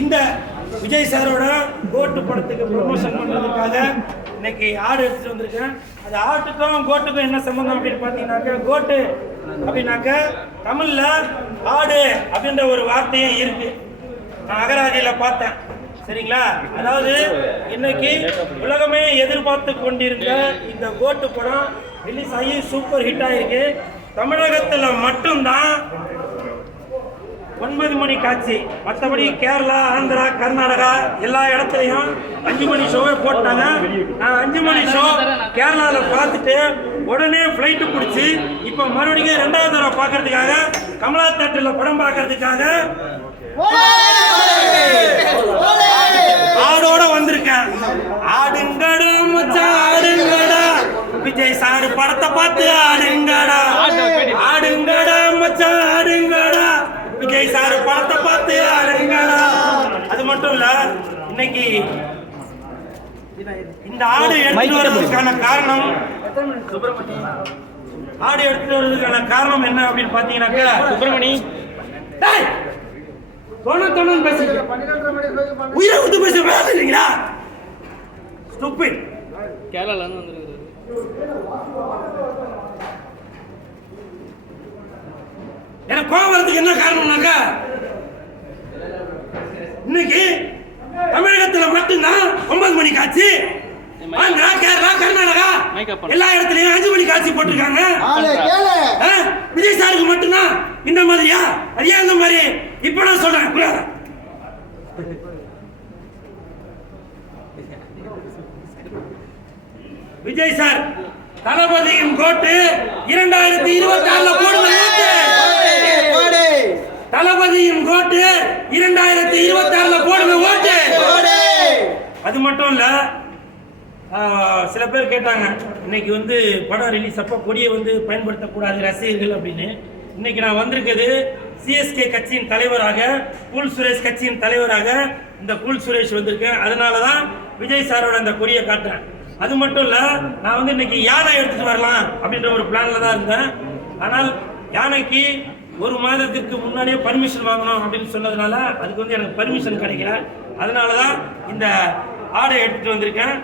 இந்த விஜய் சாரோட கோட்டு படத்துக்கு ப்ரொமோஷன் பண்ணுறதுக்காக இன்னைக்கு ஆடு எடுத்துட்டு வந்திருக்கேன். அது ஆட்டுக்கும் கோட்டுக்கும் என்ன சம்பந்தம் அப்படின்னு பார்த்தீங்கன்னாக்க, கோட்டு அப்படின்னாக்க தமிழ்ல ஆடு அப்படின்ற ஒரு வார்த்தையே இருக்கு. நான் அகராதியில் பார்த்தேன். சரிங்களா? அதாவது இன்னைக்கு உலகமே எதிர்பார்த்து கொண்டிருந்த இந்த கோட்டு படம் ரிலீஸ் ஆகி சூப்பர் ஹிட் ஆயிருக்கு. தமிழகத்தில் மட்டும்தான் 9 மணி காட்சி. மற்றபடி கேரளா, ஆந்திரா, கர்நாடகா எல்லா இடத்துலையும் 5 மணி ஷோவே போட்டாங்க. நான் 5 மணி ஷோ கேரளாவில் பார்த்துட்டு உடனே ஃப்ளைட்டு பிடிச்சி இப்போ மறுபடியும் 2வது தடவை பார்க்கறதுக்காக கமலா தேட்டரில் படம் பார்க்கறதுக்காக ஆடோட வந்திருக்கேன். ஆடுங்கடா மச்சான் ஆடுங்கடா, விஜய் சார் படத்தை பார்த்து ஆடுங்கடா. ஆடுங்கடா மச்சான் ஆடுங்கடா, விஜய் சார் படத்தை பார்த்து ஆடுங்கடா. அது மட்டும் இல்ல, இன்னைக்கு இந்த ஆடு எடுத்துட்டு வர்றதுக்கான காரணம் ஆடு எடுத்துட்டு வர்றதுக்கான காரணம் என்ன அப்படின்னு பாத்தீங்கன்னாக்கா, சுப்பிரமணி தொண்ணூத்தொன்னு பேச உயிரை விட்டு பேச வேலை இல்லைங்களா? ஸ்டூபிட். கேரளால இருந்து வந்திருக்காரு. எனக்கு கோபம் வரதுக்கு என்ன காரணம்னாக்கா, இன்னைக்கு தமிழகத்தில் மட்டும்தான் 9 மணி காட்சி. ஆந்திரா, கேரளா, கர்நாடகா எல்லா இடத்துலயும் 5 மணி காட்சி போட்டிருக்காங்க. விஜய் சாருக்கு மட்டும்தான் இந்த மாதிரியா? அது ஏன் இந்த மாதிரி? இப்ப நான் சொல்றேன். விஜய் சார் தளபதியின் கோட்டு 2026 போடுங்க. தளபதியின் கோட்டு 2026 போடுங்க ஓட்டு. அது மட்டும் இல்ல, சில பேர் கேட்டாங்க இன்னைக்கு படம் ரிலீஸ் அப்போ கொடியை பயன்படுத்தக்கூடாது ரசிகர்கள் அப்படின்னு. இன்னைக்கு நான் வந்திருக்கிறது சிஎஸ்கே கட்சியின் தலைவராக, கூல் சுரேஷ் கட்சியின் தலைவராக இந்த கூல் சுரேஷ் வந்திருக்கேன். அதனால தான் விஜய் சாரோட அந்த கொடியை காட்டுறேன். அது மட்டும் இல்ல, நான் இன்னைக்கு யானை எடுத்துட்டு வரலாம் அப்படின்ற ஒரு பிளான்ல தான் இருந்தேன். ஆனால் யானைக்கு 1 மாதத்திற்கு முன்னாடியே பர்மிஷன் வாங்கணும் அப்படின்னு சொன்னதுனால அதுக்கு எனக்கு பர்மிஷன் கிடைக்கல. அதனால தான் இந்த ஆடை எடுத்துட்டு வந்திருக்கேன்.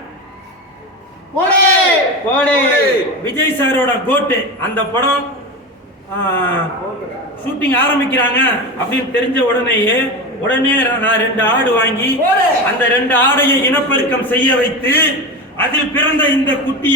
விஜய் சாரோட கோட்டு அந்த படம் ஷூட்டிங் ஆரம்பிக்கிறாங்க அப்படின்னு தெரிஞ்ச உடனே நான் 2 ஆடு வாங்கி அந்த 2 ஆடையை இனப்பெருக்கம் செய்ய வைத்து அதில் பிறந்த இந்த குட்டியை